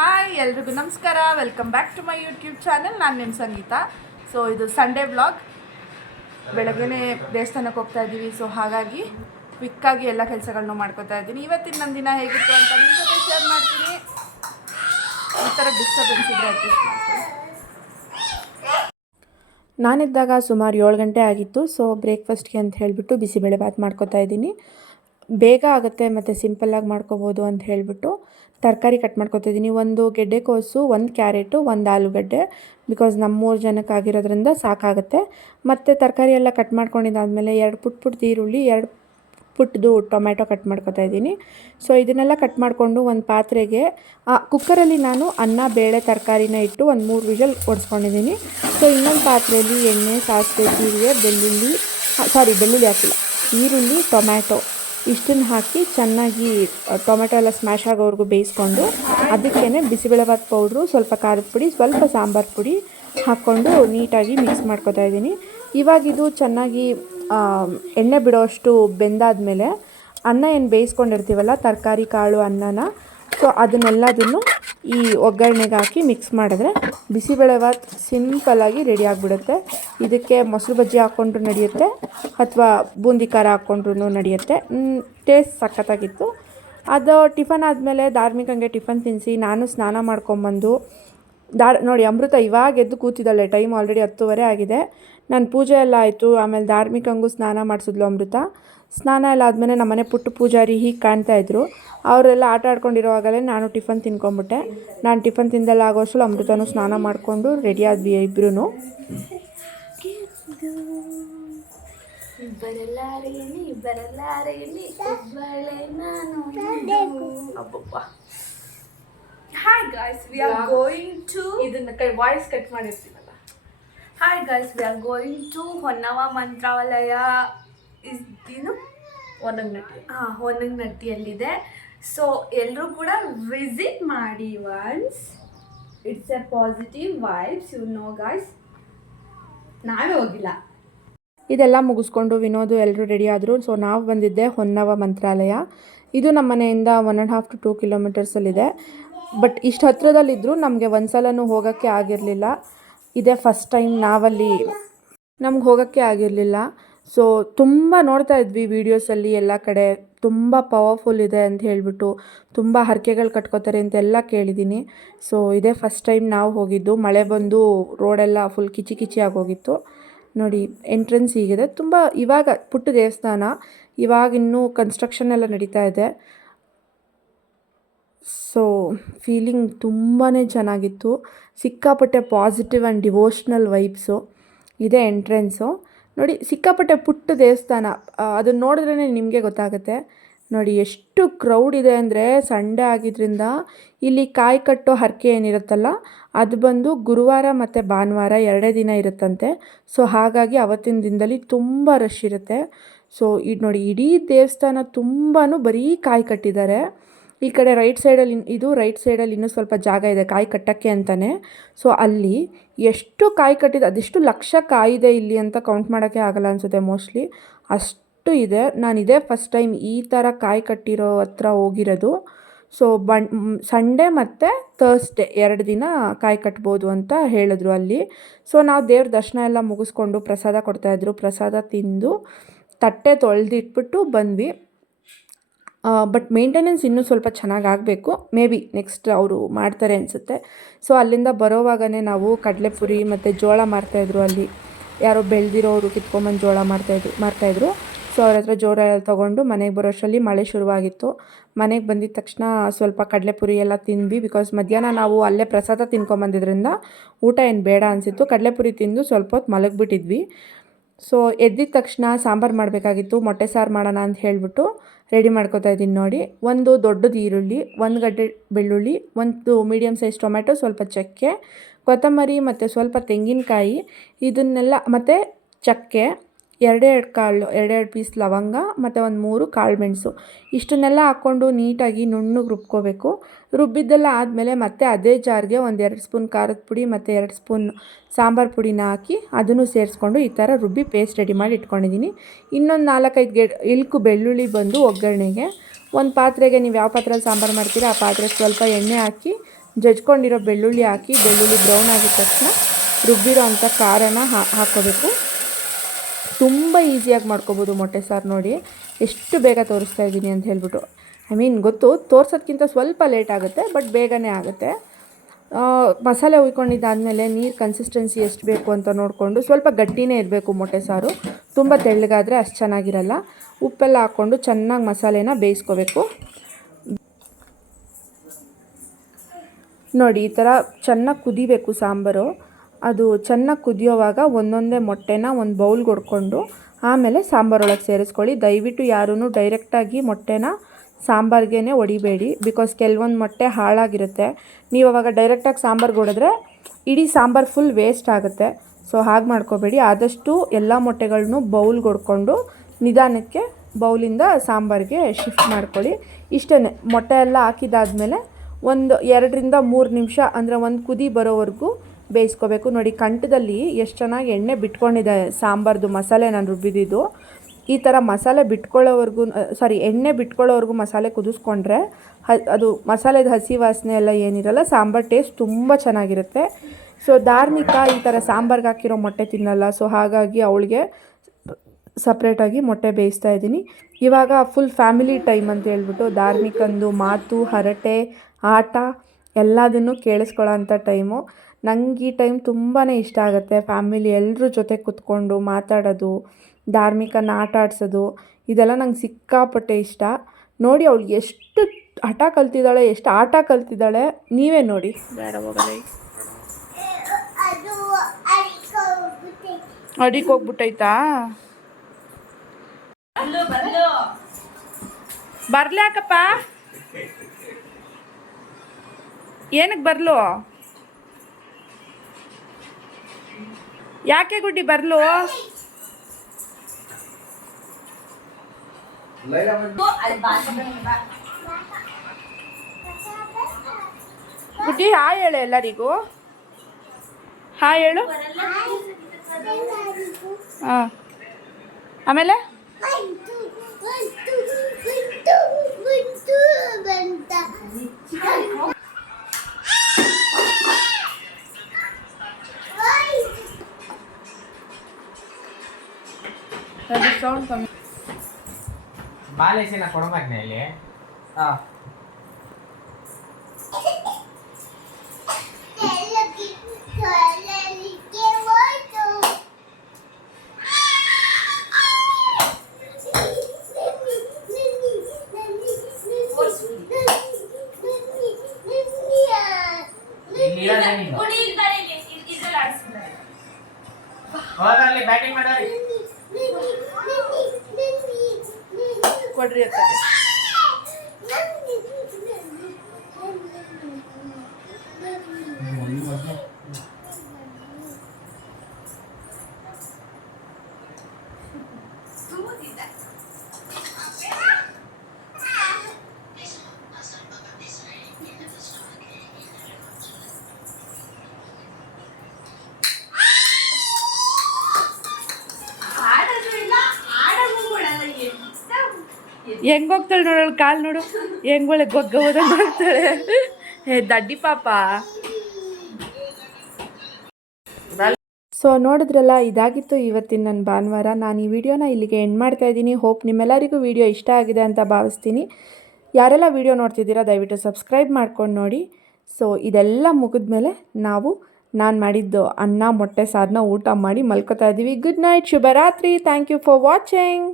Hi ಎಲ್ರಿಗೂ ನಮಸ್ಕಾರ. Welcome back to my YouTube channel. ನಾನು ನಿಮ್ಮ ಸಂಗೀತ. ಸೊ ಇದು ಸಂಡೇ ವ್ಲಾಗ್. ಬೆಳಗ್ಗೆನೇ ದೇವಸ್ಥಾನಕ್ಕೆ ಹೋಗ್ತಾ ಇದ್ದೀವಿ. ಸೊ ಹಾಗಾಗಿ ಕ್ವಿಕ್ಕಾಗಿ ಎಲ್ಲ ಕೆಲಸಗಳನ್ನೂ ಮಾಡ್ಕೋತಾ ಇದ್ದೀನಿ. ಇವತ್ತಿನ ನನ್ನ ದಿನ ಹೇಗಿತ್ತು ಅಂತ ನಿಮ್ಮ ಜೊತೆ ಶೇರ್ ಮಾಡ್ತೀನಿ. ಈ ಥರ ಡಿಸ್ಟರ್ಬೆನ್ಸ್ ಇದ್ದರೆ ಅಡ್ಜಸ್ಟ್ ಮಾಡ್ತೀನಿ. ನಾನಿದ್ದಾಗ ಸುಮಾರು 7 ಗಂಟೆ ಆಗಿತ್ತು. ಸೊ ಬ್ರೇಕ್ಫಾಸ್ಟ್ಗೆ ಅಂತ ಹೇಳಿಬಿಟ್ಟು ಬಿಸಿಬೇಳೆಭಾತ್ ಮಾಡ್ಕೋತಾ ಇದ್ದೀನಿ. ಬೇಗ ಆಗುತ್ತೆ ಮತ್ತು ಸಿಂಪಲ್ಲಾಗಿ ಮಾಡ್ಕೋಬೋದು ಅಂತ ಹೇಳಿಬಿಟ್ಟು ತರಕಾರಿ ಕಟ್ ಮಾಡ್ಕೊತಾ ಇದ್ದೀನಿ. ಒಂದು ಗೆಡ್ಡೆಕೋಸು, ಒಂದು ಕ್ಯಾರೆಟು, ಒಂದು ಆಲೂಗಡ್ಡೆ, ಬಿಕಾಸ್ ನಮ್ಮ 3 ಜನಕ್ಕೆ ಆಗಿರೋದ್ರಿಂದ ಸಾಕಾಗುತ್ತೆ. ಮತ್ತು ತರಕಾರಿ ಎಲ್ಲ ಕಟ್ ಮಾಡ್ಕೊಂಡಿದ್ದಾದಮೇಲೆ 2 ಪುಟ್ಟ ಈರುಳ್ಳಿ, 2 ಪುಟ್ಟದು ಟೊಮ್ಯಾಟೊ ಕಟ್ ಮಾಡ್ಕೊತಾ ಇದ್ದೀನಿ. ಸೊ ಇದನ್ನೆಲ್ಲ ಕಟ್ ಮಾಡಿಕೊಂಡು ಒಂದು ಪಾತ್ರೆಗೆ ಕುಕ್ಕರಲ್ಲಿ ನಾನು ಅನ್ನ, ಬೇಳೆ, ತರಕಾರಿನ ಇಟ್ಟು ಒಂದು 3 ವಿಷಲ್ ಹೊಡ್ಸ್ಕೊಂಡಿದ್ದೀನಿ. ಸೊ ಇನ್ನೊಂದು ಪಾತ್ರೆಯಲ್ಲಿ ಎಣ್ಣೆ, ಸಾಸಿವೆ, ಜೀರಿಗೆ, ಬೆಳ್ಳುಳ್ಳಿ ಹಾಕಿಲ್ಲ, ಈರುಳ್ಳಿ, ಟೊಮ್ಯಾಟೊ ಇಷ್ಟನ್ನು ಹಾಕಿ ಚೆನ್ನಾಗಿ ಟೊಮೆಟೊ ಎಲ್ಲ ಸ್ಮ್ಯಾಶ್ ಆಗೋವರೆಗೂ ಬೇಯಿಸ್ಕೊಂಡು ಅದಕ್ಕೇ ಬಿಸಿಬೇಳೆಭಾತ್ ಪೌಡ್ರು, ಸ್ವಲ್ಪ ಖಾರದ ಪುಡಿ, ಸ್ವಲ್ಪ ಸಾಂಬಾರು ಪುಡಿ ಹಾಕ್ಕೊಂಡು ನೀಟಾಗಿ ಮಿಕ್ಸ್ ಮಾಡ್ಕೊತಾ ಇದ್ದೀನಿ. ಇವಾಗಿದು ಚೆನ್ನಾಗಿ ಎಣ್ಣೆ ಬಿಡೋಷ್ಟು ಬೆಂದಾದಮೇಲೆ ಅನ್ನ ಏನು ಬೇಯಿಸ್ಕೊಂಡಿರ್ತೀವಲ್ಲ, ತರಕಾರಿ, ಕಾಳು, ಅನ್ನನ, ಸೊ ಅದನ್ನೆಲ್ಲದನ್ನು ಈ ಒಗ್ಗರಣೆಗೆ ಹಾಕಿ ಮಿಕ್ಸ್ ಮಾಡಿದ್ರೆ ಬಿಸಿಬೇಳೆಭಾತ್ ಸಿಂಪಲ್ಲಾಗಿ ರೆಡಿ ಆಗಿಬಿಡುತ್ತೆ. ಇದಕ್ಕೆ ಮೊಸರು ಬಜ್ಜಿ ಹಾಕ್ಕೊಂಡ್ರೂ ನಡೆಯುತ್ತೆ ಅಥವಾ ಬೂಂದಿ ಖಾರ ಹಾಕ್ಕೊಂಡ್ರೂ ನಡೆಯುತ್ತೆ. ಟೇಸ್ಟ್ ಸಖತ್ತಾಗಿತ್ತು. ಅದು ಟಿಫನ್ ಆದಮೇಲೆ ಧಾರ್ಮಿಕಂಗೆ ಟಿಫನ್ ತಿನ್ನಿಸಿ ನಾನು ಸ್ನಾನ ಮಾಡ್ಕೊಂಬಂದು ನೋಡಿ ಅಮೃತ ಇವಾಗ ಎದ್ದು ಕೂತಿದ್ದಾಳೆ. ಟೈಮ್ ಆಲ್ರೆಡಿ 10:30 ಆಗಿದೆ. ನನ್ನ ಪೂಜೆ ಎಲ್ಲ ಆಯಿತು. ಆಮೇಲೆ ಧಾರ್ಮಿಕಂಗೂ ಸ್ನಾನ ಮಾಡಿಸಿದ್ಲು ಅಮೃತ. ಸ್ನಾನ ಎಲ್ಲ ಆದಮೇಲೆ ನಮ್ಮನೆ ಪುಟ್ಟ ಪೂಜಾರಿ ಹೀಗೆ ಕಾಣ್ತಾಯಿದ್ರು. ಅವರೆಲ್ಲ ಆಟ ಆಡ್ಕೊಂಡಿರೋವಾಗಲೇ ನಾನು ಟಿಫನ್ ತಿನ್ಕೊಂಬಿಟ್ಟೆ. ನಾನು ಟಿಫನ್ ತಿಂದೆಲ್ಲ ಆಗೋಷ್ಟು ಅಮೃತನೂ ಸ್ನಾನ ಮಾಡಿಕೊಂಡು ರೆಡಿ ಆದ್ವಿ ಇಬ್ಬರೂ. Hi guys, we are going to ಇದನ್ನ ವಾಯ್ಸ್ ಕಟ್ ಮಾಡಿರ್ತೀವಲ್ಲ. Hi guys, we are going to ಹೊನ್ನವ ಮಂತ್ರಾಲಯ. ಇದೇನು ಹೊನ್ನಂಗನಟ್ಟಿಯಲ್ಲಿದೆ. ಸೊ ಎಲ್ಲರೂ ಕೂಡ ವಿಸಿಟ್ ಮಾಡಿ once. It's a positive vibes, you know guys. ನಾವೇ ಹೋಗಿಲ್ಲ. ಇದೆಲ್ಲ ಮುಗಿಸ್ಕೊಂಡು ವಿನೋದು ಎಲ್ಲರೂ ರೆಡಿ ಆದರು. ಸೊ ನಾವು ಬಂದಿದ್ದೆ ಹೊನ್ನವ ಮಂತ್ರಾಲಯ. ಇದು ನಮ್ಮ ಮನೆಯಿಂದ 1.5 to 2 ಕಿಲೋಮೀಟರ್ಸಲ್ಲಿದೆ. ಬಟ್ ಇಷ್ಟು ಹತ್ರದಲ್ಲಿದ್ದರೂ ನಮಗೆ ಒಂದು ಸಲನೂ ಹೋಗೋಕ್ಕೆ ಆಗಿರಲಿಲ್ಲ. ಇದೇ ಫಸ್ಟ್ ಟೈಮ್ ನಾವಲ್ಲಿ ನಮ್ಗೆ ಹೋಗೋಕ್ಕೆ ಆಗಿರಲಿಲ್ಲ. ಸೊ ತುಂಬ ನೋಡ್ತಾ ಇದ್ವಿ ವೀಡಿಯೋಸಲ್ಲಿ ಎಲ್ಲ ಕಡೆ ತುಂಬ ಪವರ್ಫುಲ್ ಇದೆ ಅಂತ ಹೇಳಿಬಿಟ್ಟು, ತುಂಬ ಹರಕೆಗಳು ಕಟ್ಕೋತಾರೆ ಅಂತೆಲ್ಲ ಕೇಳಿದ್ದೀನಿ. ಸೊ ಇದೇ ಫಸ್ಟ್ ಟೈಮ್ ನಾವು ಹೋಗಿದ್ದು. ಮಳೆ ಬಂದು ರೋಡೆಲ್ಲ ಫುಲ್ ಕಿಚಿ ಕಿಚಿ ಆಗೋಗಿತ್ತು. ನೋಡಿ ಎಂಟ್ರೆನ್ಸ್ ಹೀಗಿದೆ. ತುಂಬ ಇವಾಗ ಪುಟ್ಟ ದೇವಸ್ಥಾನ, ಇವಾಗ ಇನ್ನೂ ಕನ್ಸ್ಟ್ರಕ್ಷನ್ ಎಲ್ಲ ನಡೀತಾ ಇದೆ. ಸೊ ಫೀಲಿಂಗ್ ತುಂಬಾ ಚೆನ್ನಾಗಿತ್ತು. ಸಿಕ್ಕಾಪಟ್ಟೆ ಪಾಸಿಟಿವ್ ಆ್ಯಂಡ್ ಡಿವೋಷ್ನಲ್ ವೈಬ್ಸು. ಇದೇ ಎಂಟ್ರೆನ್ಸು. ನೋಡಿ ಸಿಕ್ಕಾಪಟ್ಟೆ ಪುಟ್ಟ ದೇವಸ್ಥಾನ. ಅದನ್ನು ನೋಡಿದ್ರೇ ನಿಮಗೆ ಗೊತ್ತಾಗುತ್ತೆ. ನೋಡಿ ಎಷ್ಟು ಕ್ರೌಡ್ ಇದೆ ಅಂದರೆ, ಸಂಡೇ ಆಗಿದ್ದರಿಂದ ಇಲ್ಲಿ ಕಾಯಿ ಕಟ್ಟೋ ಹರಕೆ ಏನಿರುತ್ತಲ್ಲ ಅದು ಬಂದು ಗುರುವಾರ ಮತ್ತು ಭಾನುವಾರ 2 ದಿನ ಇರುತ್ತಂತೆ. ಸೊ ಹಾಗಾಗಿ ಅವತ್ತಿನ ದಿನದಲ್ಲಿ ತುಂಬ ರಶ್ ಇರುತ್ತೆ. ಸೊ ಇದು ನೋಡಿ ಇಡೀ ದೇವಸ್ಥಾನ ತುಂಬಾ ಬರೀ ಕಾಯಿ ಕಟ್ಟಿದ್ದಾರೆ. ಈ ಕಡೆ ರೈಟ್ ಸೈಡಲ್ಲಿ ಇನ್ನೂ ಸ್ವಲ್ಪ ಜಾಗ ಇದೆ ಕಾಯಿ ಕಟ್ಟೋಕ್ಕೆ ಅಂತಲೇ. ಸೊ ಅಲ್ಲಿ ಎಷ್ಟು ಕಾಯಿ ಕಟ್ಟಿದೆ, ಅದೆಷ್ಟು ಲಕ್ಷ ಕಾಯಿದೆ ಇಲ್ಲಿ ಅಂತ ಕೌಂಟ್ ಮಾಡೋಕ್ಕೆ ಆಗಲ್ಲ ಅನಿಸುತ್ತೆ ಮೋಸ್ಟ್ಲಿ, ಅಷ್ಟು ಇದೆ. ನಾನು ಇದೇ ಫಸ್ಟ್ ಟೈಮ್ ಈ ಥರ ಕಾಯಿ ಕಟ್ಟಿರೋ ಹತ್ರ ಹೋಗಿರೋದು. ಸೊ ಸಂಡೇ ಮತ್ತು ಥರ್ಸ್ಡೇ 2 ದಿನ ಕಾಯಿ ಕಟ್ಬೋದು ಅಂತ ಹೇಳಿದ್ರು ಅಲ್ಲಿ. ಸೊ ನಾವು ದೇವ್ರ ದರ್ಶನ ಎಲ್ಲ ಮುಗಿಸ್ಕೊಂಡು ಪ್ರಸಾದ ಕೊಡ್ತಾಯಿದ್ರು. ಪ್ರಸಾದ ತಿಂದು ತಟ್ಟೆ ತೊಳೆದಿಟ್ಬಿಟ್ಟು ಬಂದ್ವಿ. ಬಟ್ ಮೇಂಟೆನೆನ್ಸ್ ಇನ್ನೂ ಸ್ವಲ್ಪ ಚೆನ್ನಾಗಾಗಬೇಕು. ಮೇ ಬಿ ನೆಕ್ಸ್ಟ್ ಅವರು ಮಾಡ್ತಾರೆ ಅನಿಸುತ್ತೆ. ಸೊ ಅಲ್ಲಿಂದ ಬರೋವಾಗನೇ ನಾವು ಕಡಲೆಪುರಿ ಮತ್ತು ಜೋಳ ಮಾರ್ತಾಯಿದ್ರು. ಅಲ್ಲಿ ಯಾರೋ ಬೆಳೆದಿರೋರು ಕಿತ್ಕೊಂಬಂದು ಜೋಳ ಮಾರ್ತಾಯಿದ್ರು. ಸೊ ಅವ್ರ ಹತ್ರ ಜೋಳ ಎಲ್ಲ ತೊಗೊಂಡು ಮನೆಗೆ ಬರೋಷ್ಟರಲ್ಲಿ ಮಳೆ ಶುರುವಾಗಿತ್ತು. ಮನೆಗೆ ಬಂದಿದ್ದ ತಕ್ಷಣ ಸ್ವಲ್ಪ ಕಡಲೆಪುರಿ ಎಲ್ಲ ತಿಂದ್ವಿ. ಬಿಕಾಸ್ ಮಧ್ಯಾಹ್ನ ನಾವು ಅಲ್ಲೇ ಪ್ರಸಾದ ತಿನ್ಕೊಂಬಂದಿದ್ರಿಂದ ಊಟ ಏನು ಬೇಡ ಅನಿಸಿತ್ತು. ಕಡಲೆಪುರಿ ತಿಂದು ಸ್ವಲ್ಪ ಹೊತ್ತು ಮಲಗಿಬಿಟ್ಟಿದ್ವಿ. ಸೊ ಎದ್ದಿದ ತಕ್ಷಣ ಸಾಂಬಾರು ಮಾಡಬೇಕಾಗಿತ್ತು. ಮೊಟ್ಟೆ ಸಾರು ಮಾಡೋಣ ಅಂತ ಹೇಳಿಬಿಟ್ಟು ರೆಡಿ ಮಾಡ್ಕೊತಾ ಇದ್ದೀನಿ. ನೋಡಿ, ಒಂದು ದೊಡ್ಡದು ಈರುಳ್ಳಿ, 1 ಗಡ್ಡೆ ಬೆಳ್ಳುಳ್ಳಿ, 1 ಮೀಡಿಯಮ್ ಸೈಜ್ ಟೊಮೆಟೊ, ಸ್ವಲ್ಪ ಚಕ್ಕೆ, ಕೊತ್ತಂಬರಿ ಮತ್ತು ಸ್ವಲ್ಪ ತೆಂಗಿನಕಾಯಿ, ಇದನ್ನೆಲ್ಲ ಮತ್ತು ಚಕ್ಕೆ, 2 ಪೀಸ್ ಲವಂಗ ಮತ್ತು 3 ಕಾಳು ಮೆಣಸು, ಇಷ್ಟನ್ನೆಲ್ಲ ಹಾಕ್ಕೊಂಡು ನೀಟಾಗಿ ನುಣ್ಣಗೆ ರುಬ್ಕೋಬೇಕು. ರುಬ್ಬಿದ್ದೆಲ್ಲ ಆದಮೇಲೆ ಮತ್ತೆ ಅದೇ ಜಾರ್ಗೆ 2 ಸ್ಪೂನ್ ಖಾರದ ಪುಡಿ ಮತ್ತು 2 ಸ್ಪೂನ್ ಸಾಂಬಾರು ಪುಡಿನ ಹಾಕಿ ಅದನ್ನು ಸೇರಿಸ್ಕೊಂಡು ಈ ಥರ ರುಬ್ಬಿ ಪೇಸ್ಟ್ ರೆಡಿ ಮಾಡಿ ಇಟ್ಕೊಂಡಿದ್ದೀನಿ. ಇನ್ನೊಂದು 4-5 ಇಳ್ಕು ಬೆಳ್ಳುಳ್ಳಿ ಬಂದು ಒಗ್ಗರಣೆಗೆ. ಒಂದು ಪಾತ್ರೆಗೆ ನೀವು ಯಾವ ಪಾತ್ರೆಯಲ್ಲಿ ಸಾಂಬಾರು ಮಾಡ್ತೀರಾ ಆ ಪಾತ್ರೆಗೆ ಸ್ವಲ್ಪ ಎಣ್ಣೆ ಹಾಕಿ ಜಜ್ಕೊಂಡಿರೋ ಬೆಳ್ಳುಳ್ಳಿ ಹಾಕಿ ಬೆಳ್ಳುಳ್ಳಿ ಬ್ರೌನ್ ಆಗಿದ ತಕ್ಷಣ ರುಬ್ಬಿರೋ ಅಂಥ ಖಾರನ ಹಾಕ್ಕೋಬೇಕು. ತುಂಬ ಈಸಿಯಾಗಿ ಮಾಡ್ಕೋಬೋದು ಮೊಟ್ಟೆ ಸಾರು. ನೋಡಿ ಎಷ್ಟು ಬೇಗ ತೋರಿಸ್ತಾ ಇದ್ದೀನಿ ಅಂತ ಹೇಳ್ಬಿಟ್ಟು. ಗೊತ್ತು ತೋರ್ಸೋದ್ಕಿಂತ ಸ್ವಲ್ಪ ಲೇಟ್ ಆಗುತ್ತೆ, ಬಟ್ ಬೇಗನೆ ಆಗುತ್ತೆ. ಮಸಾಲೆ ಹುಯ್ಕೊಂಡಿದ್ದಾದಮೇಲೆ ನೀರು ಕನ್ಸಿಸ್ಟೆನ್ಸಿ ಎಷ್ಟು ಬೇಕು ಅಂತ ನೋಡಿಕೊಂಡು, ಸ್ವಲ್ಪ ಗಟ್ಟಿನೇ ಇರಬೇಕು ಮೊಟ್ಟೆ ಸಾರು, ತುಂಬ ತೆಳ್ಳಗಾದರೆ ಅಷ್ಟು ಚೆನ್ನಾಗಿರಲ್ಲ. ಉಪ್ಪೆಲ್ಲ ಹಾಕ್ಕೊಂಡು ಚೆನ್ನಾಗಿ ಮಸಾಲೆನ ಬೇಯಿಸ್ಕೋಬೇಕು. ನೋಡಿ ಈ ಥರ ಚೆನ್ನಾಗಿ ಕುದಿಬೇಕು ಸಾಂಬಾರು. ಅದು ಚೆನ್ನಾಗಿ ಕುದಿಯೋವಾಗ ಒಂದೊಂದೇ ಮೊಟ್ಟೆನ ಒಂದು ಬೌಲ್ಗೆ ಹೊಡ್ಕೊಂಡು ಆಮೇಲೆ ಸಾಂಬಾರೊಳಗೆ ಸೇರಿಸ್ಕೊಳ್ಳಿ. ದಯವಿಟ್ಟು ಯಾರೂ ಡೈರೆಕ್ಟಾಗಿ ಮೊಟ್ಟೆನ ಸಾಂಬಾರ್ಗೆ ಹೊಡಿಬೇಡಿ, ಬಿಕಾಸ್ ಕೆಲವೊಂದು ಮೊಟ್ಟೆ ಹಾಳಾಗಿರುತ್ತೆ. ನೀವು ಅವಾಗ ಡೈರೆಕ್ಟಾಗಿ ಸಾಂಬಾರ್ಗೆ ಹೊಡೆದ್ರೆ ಇಡೀ ಸಾಂಬಾರು ಫುಲ್ ವೇಸ್ಟ್ ಆಗುತ್ತೆ. ಸೊ ಹಾಗೆ ಮಾಡ್ಕೋಬೇಡಿ. ಆದಷ್ಟು ಎಲ್ಲ ಮೊಟ್ಟೆಗಳನ್ನೂ ಬೌಲ್ಗೆ ಹೊಡ್ಕೊಂಡು ನಿಧಾನಕ್ಕೆ ಬೌಲಿಂದ ಸಾಂಬಾರಿಗೆ ಶಿಫ್ಟ್ ಮಾಡ್ಕೊಳ್ಳಿ. ಇಷ್ಟೇ. ಮೊಟ್ಟೆ ಎಲ್ಲ ಹಾಕಿದಾದ್ಮೇಲೆ ಒಂದು 2ರಿಂದ 3 ನಿಮಿಷ ಅಂದರೆ ಒಂದು ಕುದಿ ಬರೋವರೆಗೂ ಬೇಯಿಸ್ಕೋಬೇಕು. ನೋಡಿ ಕಂಠದಲ್ಲಿ ಎಷ್ಟು ಚೆನ್ನಾಗಿ ಎಣ್ಣೆ ಬಿಟ್ಕೊಂಡಿದೆ ಸಾಂಬಾರ್ದು ಮಸಾಲೆ ನಾನು ರುಬ್ಬಿದ್ದು. ಈ ಥರ ಮಸಾಲೆ ಬಿಟ್ಕೊಳ್ಳೋವರೆಗೂ ಎಣ್ಣೆ ಬಿಟ್ಕೊಳ್ಳೋವರೆಗೂ ಮಸಾಲೆ ಕುದಿಸ್ಕೊಂಡ್ರೆ ಅದು ಮಸಾಲೆದ ಹಸಿ ವಾಸನೆ ಎಲ್ಲ ಏನಿರಲ್ಲ, ಸಾಂಬಾರು ಟೇಸ್ಟ್ ತುಂಬ ಚೆನ್ನಾಗಿರುತ್ತೆ. ಸೊ ಧಾರ್ಮಿಕ ಈ ಥರ ಸಾಂಬಾರ್ಗೆ ಹಾಕಿರೋ ಮೊಟ್ಟೆ ತಿನ್ನಲ್ಲ. ಸೊ ಹಾಗಾಗಿ ಅವಳಿಗೆ ಸಪ್ರೇಟಾಗಿ ಮೊಟ್ಟೆ ಬೇಯಿಸ್ತಾ ಇದ್ದೀನಿ. ಇವಾಗ ಫುಲ್ ಫ್ಯಾಮಿಲಿ ಟೈಮ್ ಅಂತ ಹೇಳ್ಬಿಟ್ಟು ಧಾರ್ಮಿಕಂದು ಮಾತು, ಹರಟೆ, ಆಟ ಎಲ್ಲದನ್ನು ಕೇಳಿಸ್ಕೊಳ್ಳೋ ಅಂಥ ಟೈಮು. ನಂಗೆ ಈ ಟೈಮ್ ತುಂಬಾ ಇಷ್ಟ ಆಗುತ್ತೆ. ಫ್ಯಾಮಿಲಿ ಎಲ್ಲರ ಜೊತೆ ಕೂತ್ಕೊಂಡು ಮಾತಾಡೋದು, ಧಾರ್ಮಿಕನ ಆಟ ಆಡಿಸೋದು, ಇದೆಲ್ಲ ನಂಗೆ ಸಿಕ್ಕಾಪಟ್ಟೆ ಇಷ್ಟ. ನೋಡಿ ಅವಳು ಎಷ್ಟು ಹಠ ಕಲ್ತಿದ್ದಾಳೆ, ಎಷ್ಟು ಆಟ ಕಲ್ತಿದ್ದಾಳೆ, ನೀವೇ ನೋಡಿ. ಬೇಡ ಹೋಗಲ್ಲ, ಅಡಿಗೆ ಹೋಗ್ಬಿಟ್ಟೈತಾ? ಬರ್ಲ್ಯಾಕಪ್ಪ? ಏನಕ್ಕೆ ಬರ್ಲು? ಯಾಕೆ ಗುಡ್ಡಿ ಬರ್ಲು? ಗುಡ್ಡಿ ಹಾಯ್ ಹೇಳು ಎಲ್ಲರಿಗೂ. ಹಾಯ್ ಹೇಳು. ಹಾಂ, ಆಮೇಲೆ ಸೌಂಡ್ ಕಮ್ಮಿ. ಬಾಲೇಸಿನ ಕೊಡಮಾಗ್ನೆ ಇಲ್ಲಿ. ಹಾಂ, ಹೋದಲ್ಲಿ ಬ್ಯಾಟಿಂಗ್ ಮಾಡೋರಿ. ಕೊಡ್ರಿ ಅತ್ತಾಗೆ. ಹೆಂಗೆ ಹೋಗ್ತಾಳೆ ನೋಡೋಳು, ಕಾಲು ನೋಡು ಹೆಂಗೊಳೆ ಗೊಗ್ಗ ಹೋದಂಗೆ ಹೋಗ್ತಾಳೆ. ದಡ್ಡಿ ಪಾಪ. ಸೊ ನೋಡಿದ್ರಲ್ಲ, ಇದಾಗಿತ್ತು ಇವತ್ತಿನ ನನ್ನ ಭಾನುವಾರ. ನಾನು ಈ ವಿಡಿಯೋನ ಇಲ್ಲಿಗೆ ಎಂಡ್ ಮಾಡ್ತಾ ಇದ್ದೀನಿ. ಹೋಪ್ ನಿಮ್ಮೆಲ್ಲರಿಗೂ ವಿಡಿಯೋ ಇಷ್ಟ ಆಗಿದೆ ಅಂತ ಭಾವಿಸ್ತೀನಿ. ಯಾರೆಲ್ಲ ವಿಡಿಯೋ ನೋಡ್ತಿದ್ದೀರಾ ದಯವಿಟ್ಟು ಸಬ್ಸ್ಕ್ರೈಬ್ ಮಾಡ್ಕೊಂಡು ನೋಡಿ. ಸೊ ಇದೆಲ್ಲ ಮುಗಿದ್ಮೇಲೆ ನಾನು ಮಾಡಿದ್ದು ಅನ್ನ ಮೊಟ್ಟೆ ಸಾರನ್ನ ಊಟ ಮಾಡಿ ಮಲ್ಕೋತಾ ಇದ್ದೀವಿ. ಗುಡ್ ನೈಟ್, ಶುಭರಾತ್ರಿ. Thank you for watching.